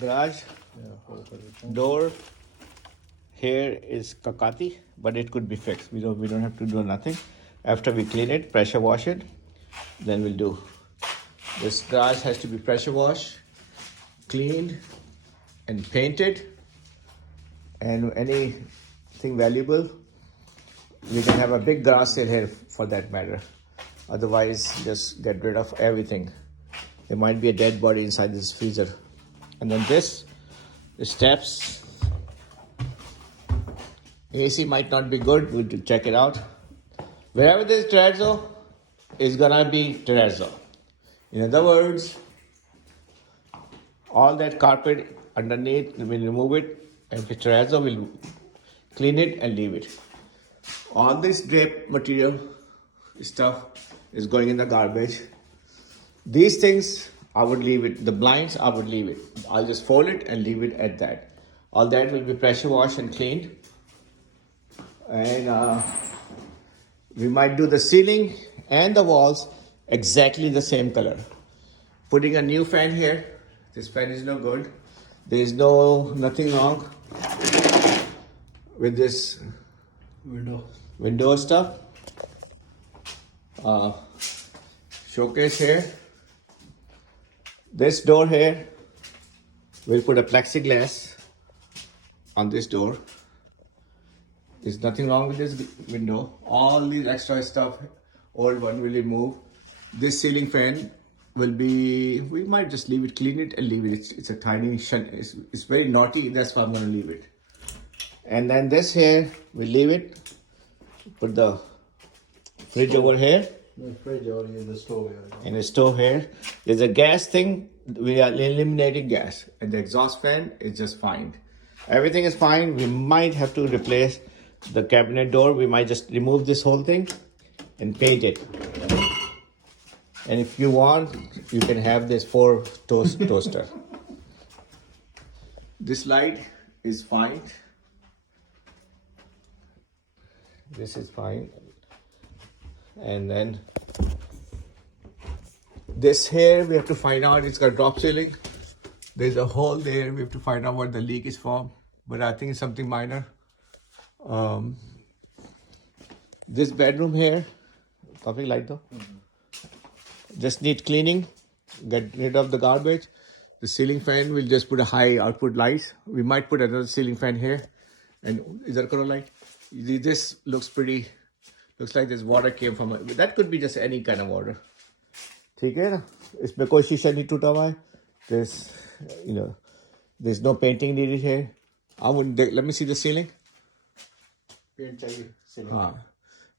garage door here is kakati, but it could be fixed. We don't have to do nothing. After we clean it, pressure wash it, then we'll do. This garage has to be pressure washed, cleaned, and painted. And anything valuable, we can have a big garage sale here for that matter. Otherwise, just get rid of everything. There might be a dead body inside this freezer. And then this, the steps. AC might not be good, we'll check it out. Wherever there's terrazzo, is gonna be terrazzo. In other words, all that carpet underneath, we'll remove it, and the terrazzo will clean it and leave it. All this drape material stuff is going in the garbage. These things, I would leave it. The blinds, I would leave it. I'll just fold it and leave it at that. All that will be pressure washed and cleaned. And we might do the ceiling and the walls exactly the same color. Putting a new fan here. This fan is no good. There is nothing wrong with this window stuff. Showcase here. This door here, we'll put a plexiglass on this door. There's nothing wrong with this window. All these extra stuff, old one will remove. This ceiling fan will be, we might just leave it, clean it and leave it. It's a tiny, it's very naughty, that's why I'm gonna leave it. And then this here, we leave it. Put the fridge over here. The fridge or in the stove here. In the stove here. There's a gas thing, we are eliminating gas. And the exhaust fan is just fine. Everything is fine. We might have to replace the cabinet door. We might just remove this whole thing and paint it. And if you want, you can have this 4 toaster. This light is fine. This is fine. And then this here, we have to find out, it's got drop ceiling. There's a hole there. We have to find out what the leak is from. But I think it's something minor. This bedroom here, something like that. Just need cleaning, get rid of the garbage. The ceiling fan, we'll just put a high output light. We might put another ceiling fan here. And is that color light? This looks pretty, looks like this water came from it. That could be just any kind of water. ठीक है ना? इसमें कोई शीशा नहीं टूटा हुआ है. There's no painting needed here. Let me see the ceiling. Paint चाहिए ceiling. हाँ.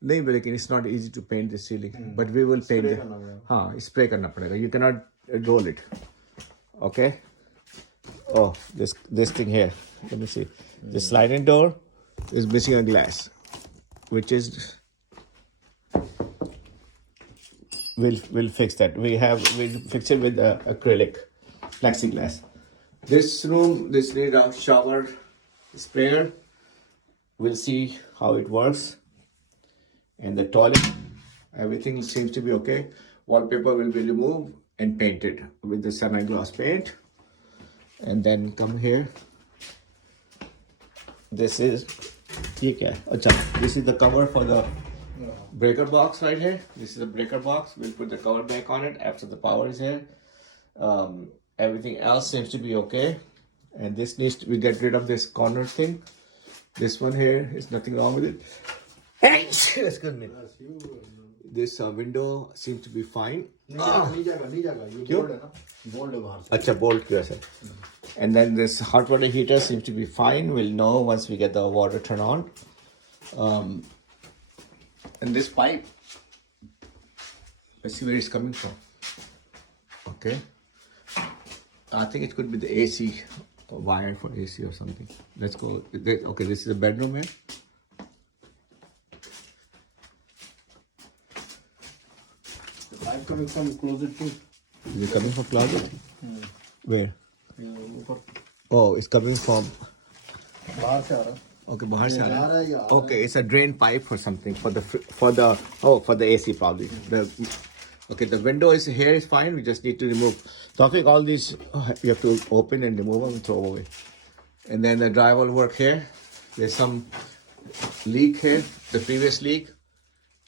नहीं, लेकिन it's not easy to paint the ceiling, but we will paint it. हाँ, spray करना पड़ेगा. You cannot roll it. Okay. Oh, this thing here. Let me see. The sliding door is missing a glass, which is we'll fix that. We'll fix it with acrylic plexiglass. This room, this need a shower sprayer. We'll see how it works. And the toilet, everything seems to be okay. Wallpaper will be removed and painted with the semi-gloss paint. And then come here. This is the cover for the breaker box right here. This is the breaker box. We'll put the cover back on it after the power is here. Everything else seems to be okay. And this needs to, we get rid of this corner thing. This one here is nothing wrong with it. Excuse me. This window seems to be fine. अच्छा bolt की वजह से. And then this hot water heater seems to be fine. We'll know once we get the water turned on. And this pipe, let's see where it's coming from. Okay. I think it could be the AC, wire for AC or something. Let's go. Okay, this is the bedroom here. I'm coming from closet too. Is it coming from closet? Where? ऊपर. Oh, it's coming from. बाहर से आ रहा. Okay, बाहर से आ रहा है. Yeah. Okay, it's a drain pipe or something for the AC probably. Okay, the window is here is fine. We just need to remove. Tawfiq, all these you have to open and remove them and throw away. And then the drywall work here. There's some leak here, the previous leak.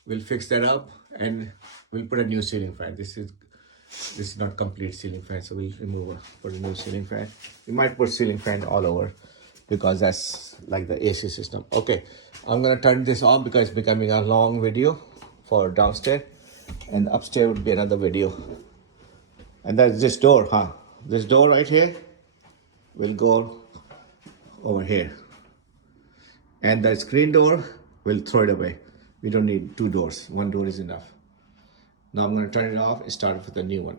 We'll fix that up and we'll put a new ceiling fan. This is not complete ceiling fan, so we'll remove put a new ceiling fan. We might put ceiling fan all over because that's like the AC system. Okay, I'm gonna turn this off because it's becoming a long video for downstairs, and upstairs would be another video. And that's this door, huh? This door right here will go over here. And the screen door, we'll throw it away. We don't need two doors. One door is enough. Now I'm going to turn it off and start with a new one.